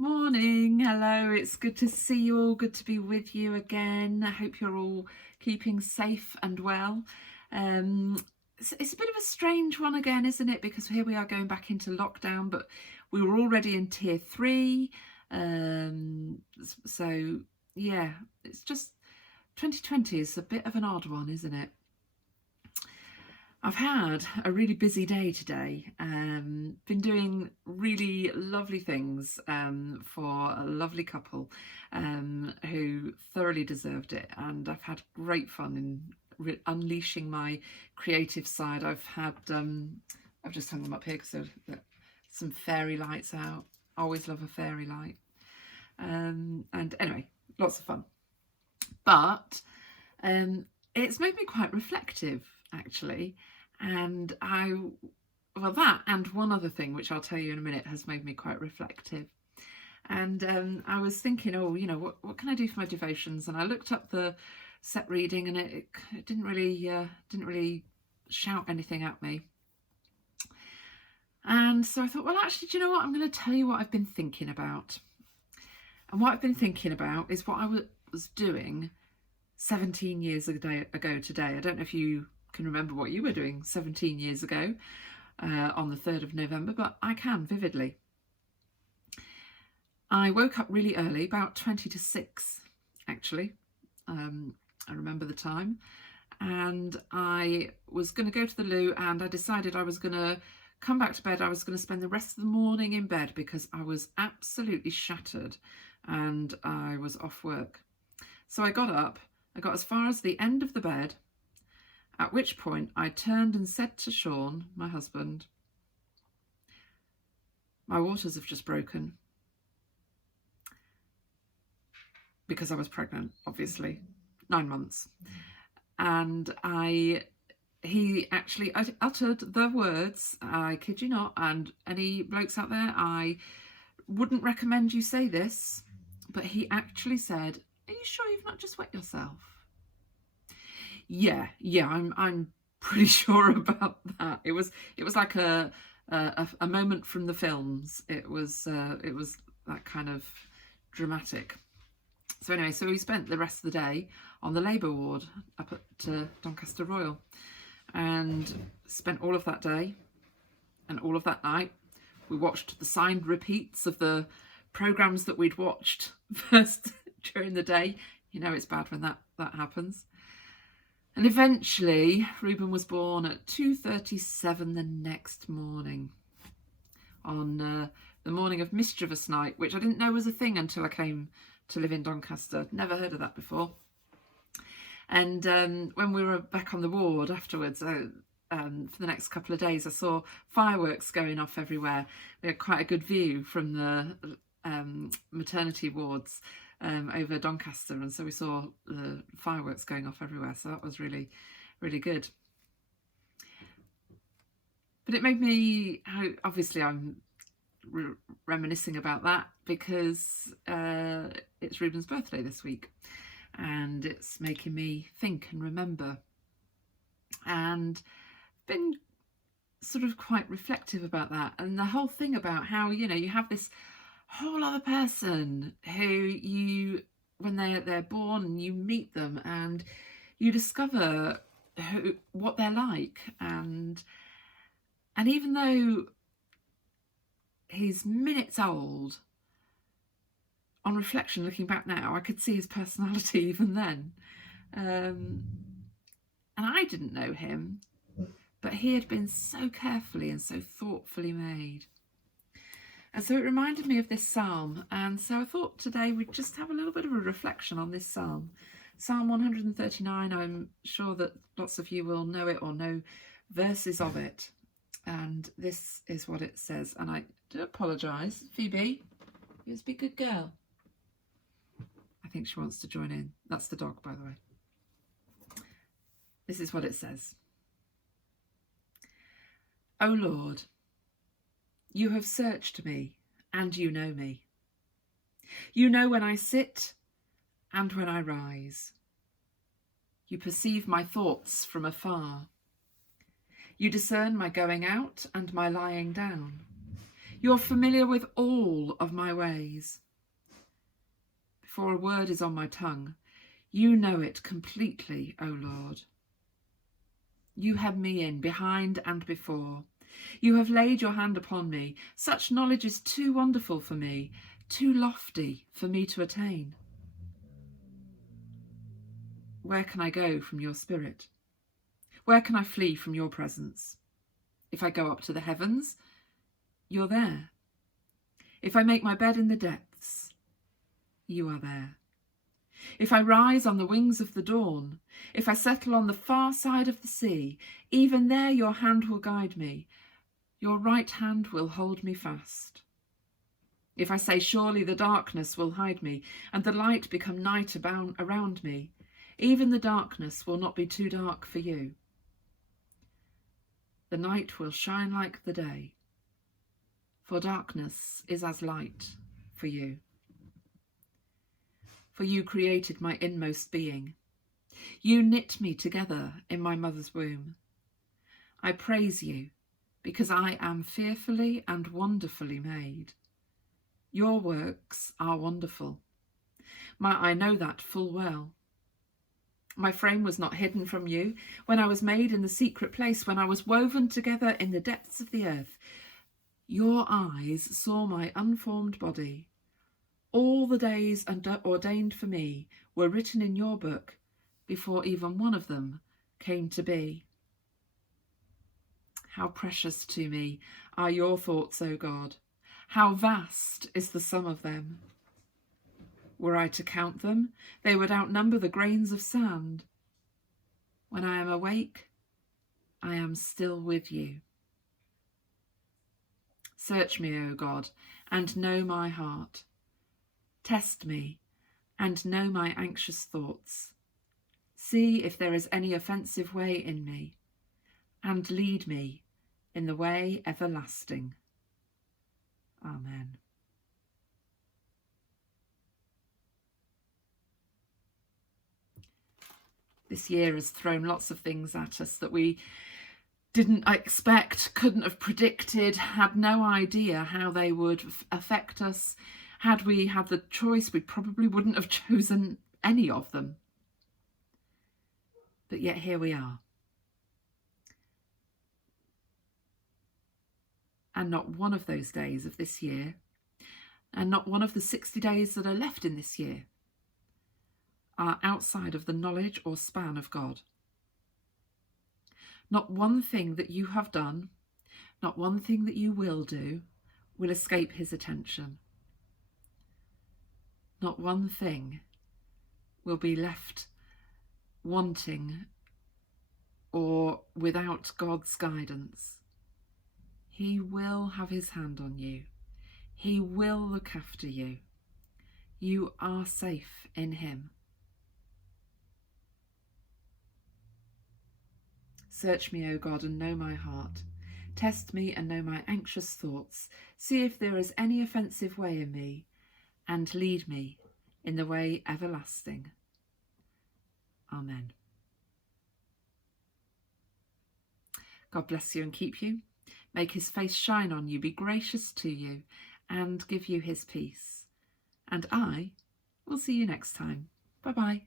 Morning, hello, it's good to see you all, good to be with you again. I hope you're all keeping safe and well. It's a bit of a strange one again, isn't it? Because here we are going back into lockdown, but we were already in tier 3. So yeah, it's just 2020 is a bit of an odd one, isn't it? I've had a really busy day today. Been doing really lovely things for a lovely couple who thoroughly deserved it, and I've had great fun in unleashing my creative side. I've just hung them up here because there's some fairy lights out. I always love a fairy light. And anyway, lots of fun. But it's made me quite reflective, actually. And that and one other thing, which I'll tell you in a minute, has made me quite reflective. And I was thinking, what can I do for my devotions? And I looked up the set reading, and it didn't really shout anything at me. And so I thought, well, actually, do you know what? I'm going to tell you what I've been thinking about. And what I've been thinking about is what I was doing 17 years ago today. I don't know if you can remember what you were doing 17 years ago on the 3rd of November, but I can vividly. I woke up really early, about 20 to 6 actually. I remember the time, and I was going to go to the loo, and I decided I was going to come back to bed. I was going to spend the rest of the morning in bed because I was absolutely shattered and I was off work. So I got up, I got as far as the end of the bed, at which point I turned and said to Sean, my husband, my waters have just broken. Because I was pregnant, obviously, 9 months. And he actually uttered the words, I kid you not, and any blokes out there, I wouldn't recommend you say this, but he actually said, are you sure you've not just wet yourself? Yeah, I'm pretty sure about that. It was like a moment from the films. It was that kind of dramatic. So anyway, so we spent the rest of the day on the labour ward up at Doncaster Royal, and spent all of that day and all of that night. We watched the signed repeats of the programmes that we'd watched first during the day. You know, it's bad when that happens. And eventually Reuben was born at 2:37 the next morning, on the morning of Mischievous Night, which I didn't know was a thing until I came to live in Doncaster. Never heard of that before. And when we were back on the ward afterwards, for the next couple of days, I saw fireworks going off everywhere. We had quite a good view from the maternity wards over Doncaster, and so we saw the fireworks going off everywhere. So that was really, really good. But it made me, obviously I'm reminiscing about that because it's Reuben's birthday this week, and it's making me think and remember, and been sort of quite reflective about that, and the whole thing about how, you have this whole other person who you, when they're born, and you meet them and you discover what they're like, and even though he's minutes old, on reflection, looking back now, I could see his personality even then. And I didn't know him, but he had been so carefully and so thoughtfully made. And so it reminded me of this psalm. And so I thought today we'd just have a little bit of a reflection on this psalm. Psalm 139, I'm sure that lots of you will know it or know verses of it. And this is what it says. And I do apologise. Phoebe, you must be a good girl. I think she wants to join in. That's the dog, by the way. This is what it says. O Lord, you have searched me, and you know me. You know when I sit and when I rise. You perceive my thoughts from afar. You discern my going out and my lying down. You're familiar with all of my ways. Before a word is on my tongue, you know it completely, O Lord. You hem me in behind and before. You have laid your hand upon me. Such knowledge is too wonderful for me, too lofty for me to attain. Where can I go from your spirit? Where can I flee from your presence? If I go up to the heavens, you're there. If I make my bed in the depths, you are there. If I rise on the wings of the dawn, if I settle on the far side of the sea, even there your hand will guide me. Your right hand will hold me fast. If I say, surely the darkness will hide me, and the light become night around me, even the darkness will not be too dark for you. The night will shine like the day, for darkness is as light for you. For you created my inmost being. You knit me together in my mother's womb. I praise you, because I am fearfully and wonderfully made. Your works are wonderful. I know that full well. My frame was not hidden from you when I was made in the secret place, when I was woven together in the depths of the earth. Your eyes saw my unformed body. All the days ordained for me were written in your book before even one of them came to be. How precious to me are your thoughts, O God. How vast is the sum of them. Were I to count them, they would outnumber the grains of sand. When I am awake, I am still with you. Search me, O God, and know my heart. Test me and know my anxious thoughts. See if there is any offensive way in me, and lead me in the way everlasting. Amen. This year has thrown lots of things at us that we didn't expect, couldn't have predicted, had no idea how they would affect us. Had we had the choice, we probably wouldn't have chosen any of them. But yet here we are. And not one of those days of this year, and not one of the 60 days that are left in this year, are outside of the knowledge or span of God. Not one thing that you have done, not one thing that you will do, will escape his attention. Not one thing will be left wanting or without God's guidance. He will have his hand on you. He will look after you. You are safe in him. Search me, O God, and know my heart. Test me and know my anxious thoughts. See if there is any offensive way in me, and lead me in the way everlasting. Amen. God bless you and keep you. Make his face shine on you, be gracious to you, and give you his peace. And I will see you next time. Bye-bye.